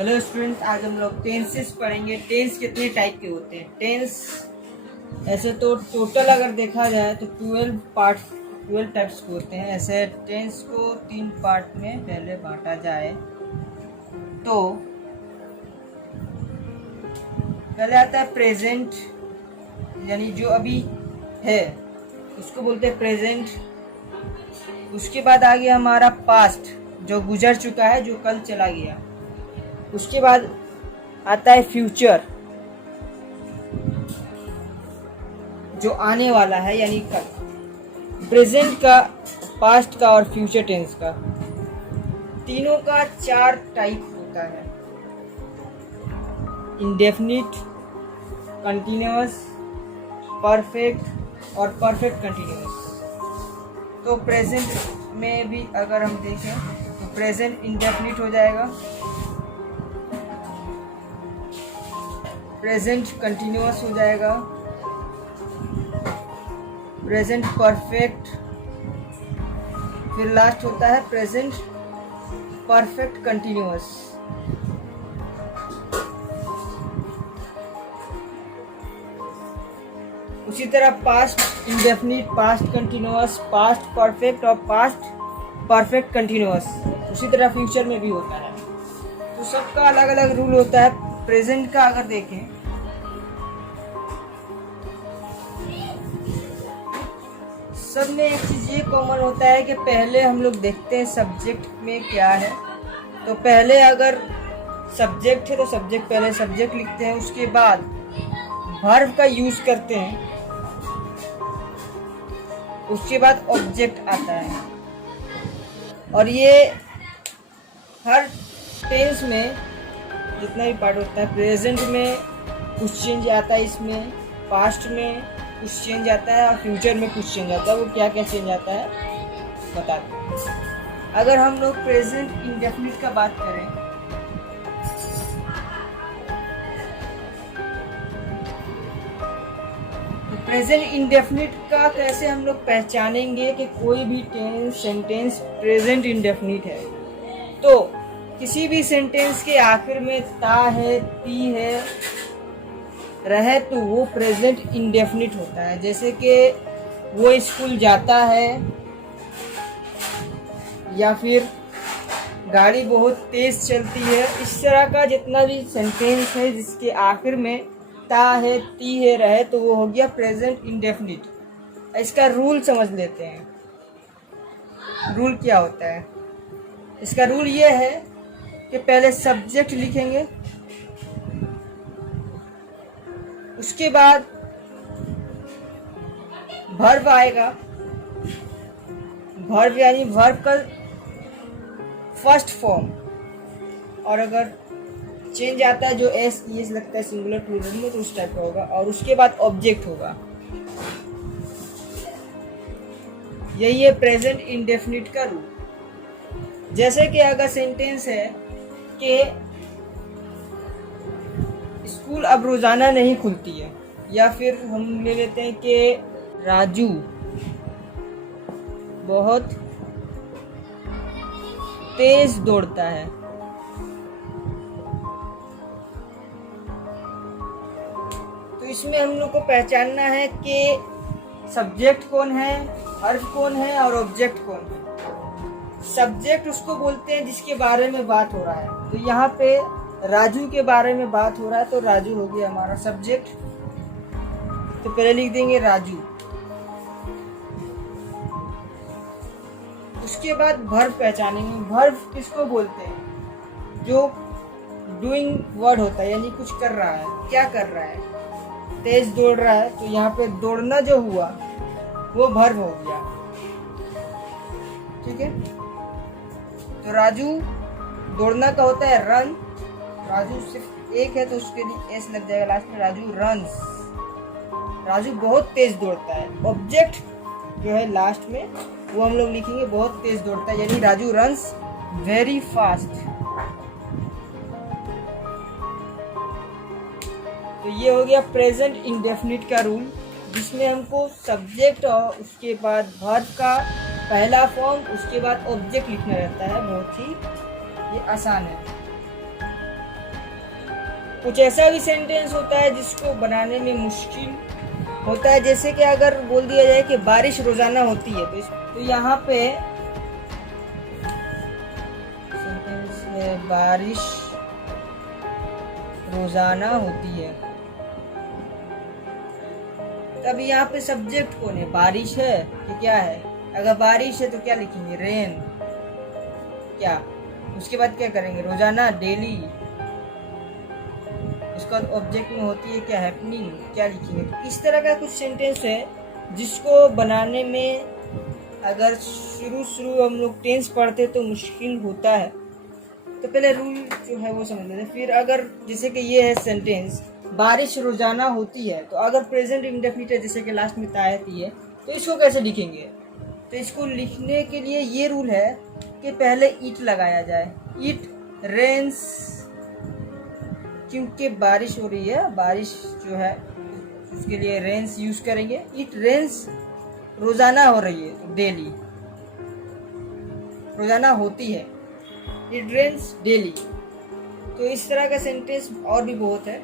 Hello students, आज हम लोग टेंसेस पढ़ेंगे। टेंस कितने टाइप के होते हैं। टेंस ऐसे तो टोटल अगर देखा जाए तो 12 टाइप्स के होते हैं। ऐसे टेंस को 3 पार्ट में पहले बांटा जाए तो पहले आता है प्रेजेंट, यानी जो अभी है उसको बोलते हैं प्रेजेंट। उसके बाद आ गया हमारा पास्ट, जो गुजर चुका है, जो कल चला गया। उसके बाद आता है फ्यूचर, जो आने वाला है, यानी कल। प्रेजेंट का, पास्ट का और फ्यूचर टेंस का, तीनों का 4 टाइप होता है। इंडेफिनिट, कंटिन्यूअस, परफेक्ट और परफेक्ट कंटिन्यूअस। तो प्रेजेंट में भी अगर हम देखें तो प्रेजेंट इंडेफिनिट हो जाएगा, प्रेजेंट कंटिन्यूअस हो जाएगा, प्रेजेंट परफेक्ट, फिर लास्ट होता है प्रेजेंट परफेक्ट कंटिन्यूअस। उसी तरह past indefinite, past continuous, past perfect और पास्ट परफेक्ट कंटिन्यूअस। उसी तरह फ्यूचर में भी होता है। तो सबका अलग अलग रूल होता है। प्रेजेंट का अगर देखें, सब में एक चीज ये कॉमन होता है कि पहले हम लोग देखते हैं सब्जेक्ट में क्या है। तो पहले अगर सब्जेक्ट है तो सब्जेक्ट, पहले सब्जेक्ट लिखते हैं, उसके बाद वर्ब का यूज करते हैं, उसके बाद ऑब्जेक्ट आता है। और ये हर टेंस में जितना भी पार्ट होता है, प्रेजेंट में कुछ चेंज आता है, इसमें पास्ट में कुछ चेंज आता है और फ्यूचर में कुछ चेंज आता है। वो क्या क्या चेंज आता है बता दें। अगर हम लोग प्रेजेंट इंडेफिनिट का बात करें तो प्रेजेंट इंडेफिनिट का कैसे हम लोग पहचानेंगे कि कोई भी टेंस सेंटेंस प्रेजेंट इंडेफिनिट है। तो किसी भी सेंटेंस के आखिर में ता है, ती है, रहे तो वो प्रेजेंट इंडेफिनिट होता है। जैसे कि वो स्कूल जाता है, या फिर गाड़ी बहुत तेज चलती है। इस तरह का जितना भी सेंटेंस है जिसके आखिर में ता है, ती है, रहे तो वो हो गया प्रेजेंट इंडेफिनिट। इसका रूल समझ लेते हैं। रूल क्या होता है इसका? रूल ये है कि पहले सब्जेक्ट लिखेंगे, उसके बाद वर्ब आएगा। वर्ब यानी वर्ब का फर्स्ट फॉर्म, और अगर चेंज आता है जो एस ई लगता है सिंगुलर प्लूरल में, तो उस टाइप का होगा। और उसके बाद ऑब्जेक्ट होगा। यही है प्रेजेंट इंडेफिनिट का रूल। जैसे कि अगर सेंटेंस है कि स्कूल अब रोजाना नहीं खुलती है, या फिर हम ले लेते हैं कि राजू बहुत तेज दौड़ता है। तो इसमें हम लोग को पहचानना है कि सब्जेक्ट कौन है, वर्ब कौन है और ऑब्जेक्ट कौन है। सब्जेक्ट उसको बोलते हैं जिसके बारे में बात हो रहा है। तो यहाँ पे राजू के बारे में बात हो रहा है, तो राजू हो गया हमारा सब्जेक्ट। तो पहले लिख देंगे राजू। उसके बाद वर्ब पहचानेंगे। वर्ब किसको बोलते हैं? जो डूइंग वर्ड होता है, यानी कुछ कर रहा है। क्या कर रहा है? तेज दौड़ रहा है, तो यहाँ पे दौड़ना जो हुआ वो वर्ब हो गया। ठीक है। तो राजू दौड़ना का होता है रन। राजू सिर्फ एक है तो उसके लिए एस लग जाएगा लास्ट में, राजू रन्स। राजू बहुत तेज दौड़ता है। ऑब्जेक्ट जो है लास्ट में वो हम लोग लिखेंगे बहुत तेज दौड़ता है, यानी राजू रन्स वेरी फास्ट। तो ये हो गया प्रेजेंट इंडेफिनिट का रूल, जिसमें हमको सब्जेक्ट और उसके बाद वर्ब का पहला फॉर्म, उसके बाद ऑब्जेक्ट लिखना रहता है। बहुत ही ये आसान है। कुछ ऐसा भी सेंटेंस होता है जिसको बनाने में मुश्किल होता है, जैसे कि अगर बोल दिया जाए कि बारिश रोजाना होती है, तो यहाँ पे सेंटेंस है बारिश रोजाना होती है। तब यहाँ पे सब्जेक्ट कौन है? बारिश है कि क्या है? अगर बारिश है तो क्या लिखेंगे? रेन। क्या उसके बाद क्या करेंगे? रोजाना, डेली। उसका ऑब्जेक्ट में होती है क्या? हैपनिंग। क्या लिखेंगे? तो इस तरह का कुछ सेंटेंस है जिसको बनाने में अगर शुरू हम लोग टेंस पढ़ते तो मुश्किल होता है। तो पहले रूल जो है वो समझ लेते हैं। फिर अगर जैसे कि ये है सेंटेंस बारिश रोजाना होती है, तो अगर प्रेजेंट इंडेफिनिट है जैसे कि लास्ट में तायती है, तो इसको कैसे लिखेंगे? तो इसको लिखने के लिए ये रूल है कि पहले इट लगाया जाए। इट रेन्स, क्योंकि बारिश हो रही है, बारिश जो है उसके लिए रेन्स यूज करेंगे। इट रेन्स रोजाना हो रही है तो डेली, रोजाना होती है। It rains daily. तो इस तरह का सेंटेंस और भी बहुत है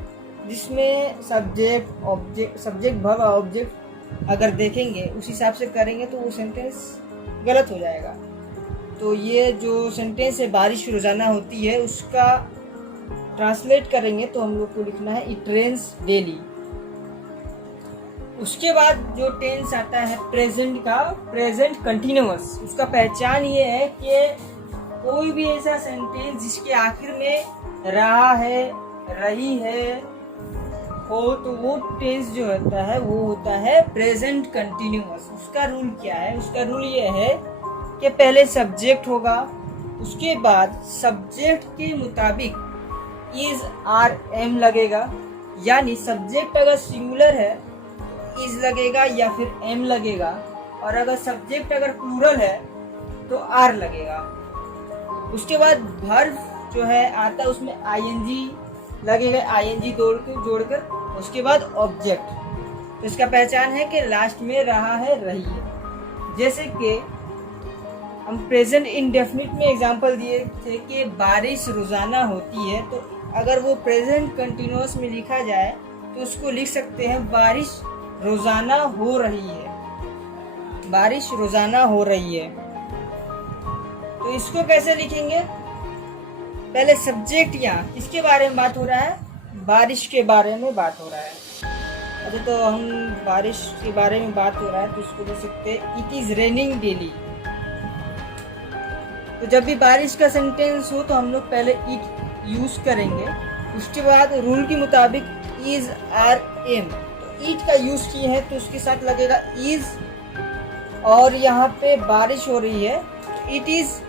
जिसमें subject object, subject verb object अगर देखेंगे उस हिसाब से करेंगे तो वो सेंटेंस गलत हो जाएगा। तो ये जो सेंटेंस है बारिश रोजाना होती है, उसका ट्रांसलेट करेंगे तो हम लोग को लिखना है इट रेन्स डेली। उसके बाद जो टेंस आता है प्रेजेंट का, प्रेजेंट कंटिन्यूअस। उसका पहचान ये है कि कोई भी ऐसा सेंटेंस जिसके आखिर में रहा है, रही है हो, तो वो टेंस जो होता है वो होता है प्रेजेंट कंटिन्यूअस। उसका रूल क्या है? उसका रूल ये है कि पहले सब्जेक्ट होगा, उसके बाद सब्जेक्ट के मुताबिक इज आर एम लगेगा, यानी सब्जेक्ट अगर सिंगुलर है तो इज लगेगा या फिर एम लगेगा, और अगर सब्जेक्ट अगर प्लूरल है तो आर लगेगा। उसके बाद वर्ब जो है आता है उसमें आईएनजी लगेगा, आईएनजी जोड़कर उसके बाद ऑब्जेक्ट। तो इसका पहचान है कि लास्ट में रहा है, रही है। जैसे कि हम प्रेजेंट इंडेफिनिट में एग्जांपल दिए थे कि बारिश रोजाना होती है, तो अगर वो प्रेजेंट कंटिन्यूअस में लिखा जाए तो उसको लिख सकते हैं बारिश रोजाना हो रही है, बारिश रोजाना हो रही है। तो इसको कैसे लिखेंगे? पहले सब्जेक्ट यहाँ किसके बारे में बात हो रहा है? बारिश के बारे में बात हो रहा है। अच्छा, तो हम बारिश के बारे में बात हो रहा है तो इसको लिख सकते हैं इट इज रेनिंग डेली। तो जब भी बारिश का सेंटेंस हो तो हम लोग पहले इट यूज करेंगे, उसके बाद रूल के मुताबिक इज आर एम। तो इट का यूज किए हैं तो उसके साथ लगेगा इज, और यहाँ पे बारिश हो रही है इट इज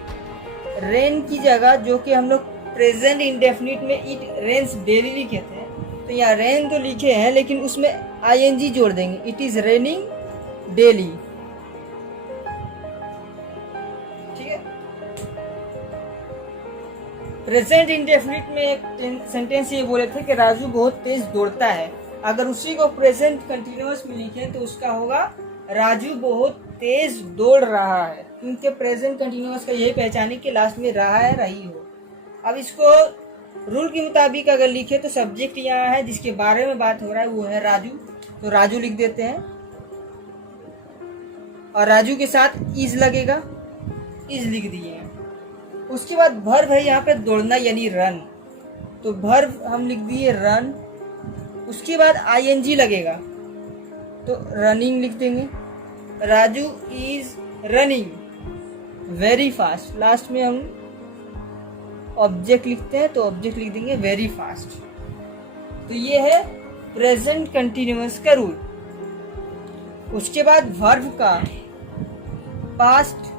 रेन की जगह, जो कि हम लोग प्रेजेंट इंडेफिनिट में इट रेन्स डेली लिखे थे, तो यहाँ रेन तो लिखे हैं लेकिन उसमें आईएनजी जोड़ देंगे, इट इज रेनिंग डेली। ठीक है। प्रेजेंट इंडेफिनिट में एक सेंटेंस ये बोले थे कि राजू बहुत तेज दौड़ता है। अगर उसी को प्रेजेंट कंटिन्यूअस में लिखें तो उसका होगा राजू बहुत तेज दौड़ रहा है, क्योंकि प्रेजेंट कंटिन्यूअस का यही पहचान है कि लास्ट में रहा है, रही हो। अब इसको रूल के मुताबिक अगर लिखे तो सब्जेक्ट यहाँ है जिसके बारे में बात हो रहा है वो है राजू, तो राजू लिख देते हैं, और राजू के साथ इज लगेगा, इज लिख दिए हैं। उसके बाद वर्ब है यहाँ पे दौड़ना यानी रन, तो वर्ब हम लिख दिए रन। उसके बाद आईएनजी लगेगा तो रनिंग लिख देंगे। Raju is running very fast. Last में हम ऑब्जेक्ट लिखते हैं तो ऑब्जेक्ट लिख देंगे वेरी फास्ट। तो ये है प्रेजेंट कंटिन्यूअस का रूल। उसके बाद वर्ब का पास्ट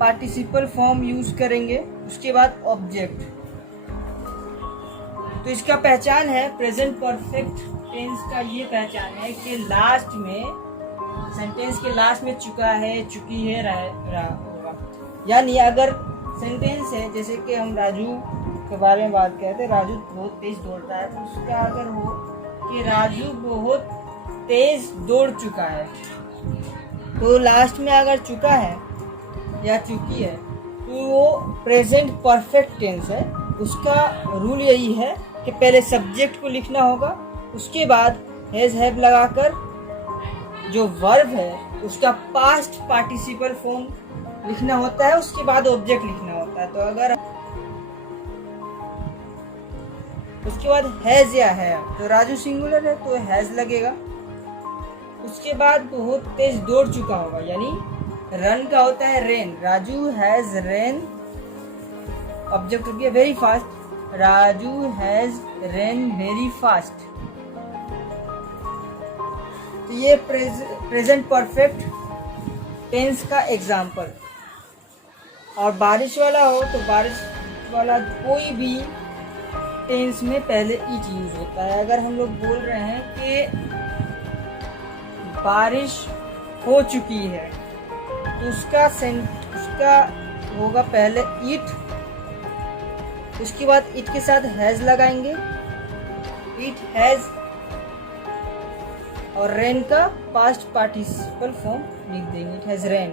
पार्टिसिपल फॉर्म यूज करेंगे, उसके बाद ऑब्जेक्ट। तो इसका पहचान है प्रेजेंट परफेक्ट टेंस का ये पहचान है कि लास्ट में सेंटेंस के लास्ट में चुका है, चुकी है, रहा होगा। यानी अगर सेंटेंस है जैसे कि हम राजू के बारे में बात करते हैं, राजू बहुत तेज दौड़ता है, तो उसका अगर हो कि राजू बहुत तेज दौड़ चुका है, तो लास्ट में अगर चुका है या चुकी है तो वो प्रेजेंट परफेक्ट टेंस है। उसका रूल यही है कि पहले सब्जेक्ट को लिखना होगा, उसके बाद हैज हैव लगाकर जो वर्ब है उसका पास्ट पार्टिसिपल फॉर्म लिखना होता है, उसके बाद ऑब्जेक्ट लिखना होता है। तो अगर उसके बाद हैज या है तो राजू सिंगुलर है तो हैज लगेगा। उसके बाद बहुत तेज दौड़ चुका होगा, यानी रन का होता है rain, Raju has rain, object हो गया very fast, Raju has rain very fast. तो ये प्रेजेंट परफेक्ट टेंस का एग्जाम्पल। और बारिश वाला हो तो बारिश वाला कोई भी टेंस में पहले इट यूज होता है। अगर हम लोग बोल रहे हैं कि बारिश हो चुकी है तो उसका होगा पहले इट, उसके बाद इट के साथ हैज लगाएंगे, इट हैज, और रेन का पास्ट पार्टिसिपल फॉर्म लिख देंगे, इट हैज रेन।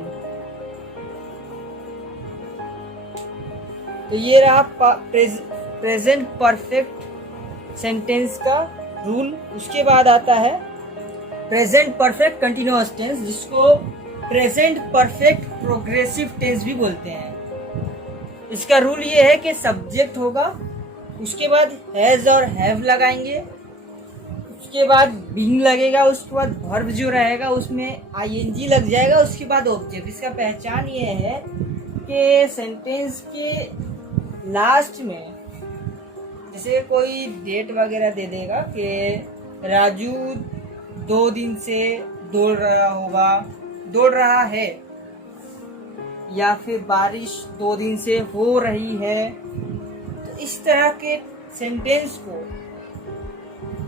तो ये रहा प्रेजेंट परफेक्ट सेंटेंस का रूल। उसके बाद आता है प्रेजेंट परफेक्ट कंटिन्यूअस टेंस, जिसको प्रेजेंट परफेक्ट प्रोग्रेसिव टेंस भी बोलते हैं। इसका रूल ये है कि सब्जेक्ट होगा, उसके बाद हैज और हैव लगाएंगे, उसके बाद बीइंग लगेगा, उसके बाद वर्ब जो रहेगा उसमें आईएनजी लग जाएगा, उसके बाद ऑब्जेक्ट। इसका पहचान ये है कि सेंटेंस के लास्ट में जैसे कोई डेट वगैरह दे देगा कि राजू 2 दिन से दौड़ रहा है, या फिर बारिश 2 दिन से हो रही है। तो इस तरह के सेंटेंस को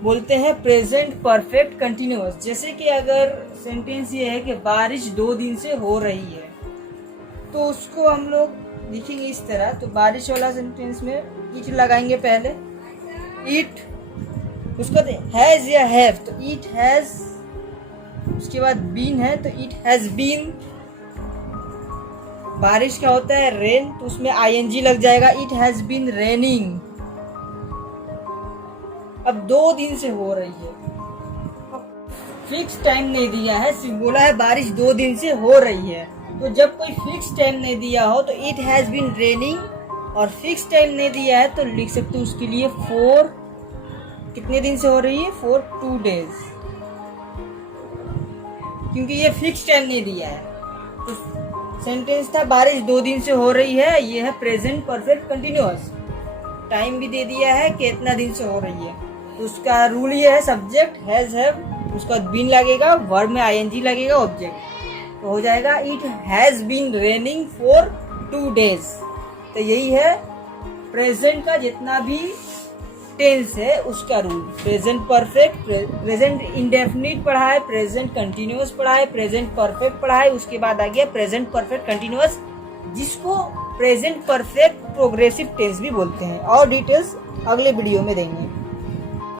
बोलते हैं प्रेजेंट परफेक्ट कंटिन्यूअस। जैसे कि अगर सेंटेंस ये है कि बारिश 2 दिन से हो रही है, तो उसको हम लोग लिखेंगे इस तरह। तो बारिश वाला सेंटेंस में इट लगाएंगे पहले, इट, उसको हैज या हैव, तो इट हैज, उसके बाद बीन है तो इट हैज बीन। बारिश का होता है रेन, तो उसमें आईएनजी लग जाएगा, इट हैज बीन रेनिंग। अब 2 दिन से हो रही है, फिक्स टाइम नहीं दिया है, सिर्फ बोला है बारिश 2 दिन से हो रही है। तो जब कोई फिक्स टाइम नहीं दिया हो तो इट हैज बीन रेनिंग, और फिक्स टाइम नहीं दिया है तो लिख सकते हो उसके लिए फॉर कितने दिन से हो रही है, फॉर 2 डेज, क्योंकि ये फिक्स टाइम नहीं दिया है। तो सेंटेंस था बारिश 2 दिन से हो रही है, ये है प्रेजेंट परफेक्ट कंटिन्यूअस। टाइम भी दे दिया है कि इतना दिन से हो रही है। तो उसका रूल ये है सब्जेक्ट हैज हैव, उसका बीन लगेगा, वर्ब में आईएनजी लगेगा, ऑब्जेक्ट, तो हो जाएगा it has been raining for 2 days. तो यही है प्रेजेंट का जितना भी टेंस है उसका rule. Present perfect, present indefinite पढ़ा है, प्रेजेंट कंटिन्यूअस पढ़ा है, प्रेजेंट परफेक्ट पढ़ा है, उसके बाद आ गया प्रेजेंट परफेक्ट कंटिन्यूअस, जिसको प्रेजेंट परफेक्ट प्रोग्रेसिव टेंस भी बोलते हैं। और डिटेल्स अगले वीडियो में देंगे।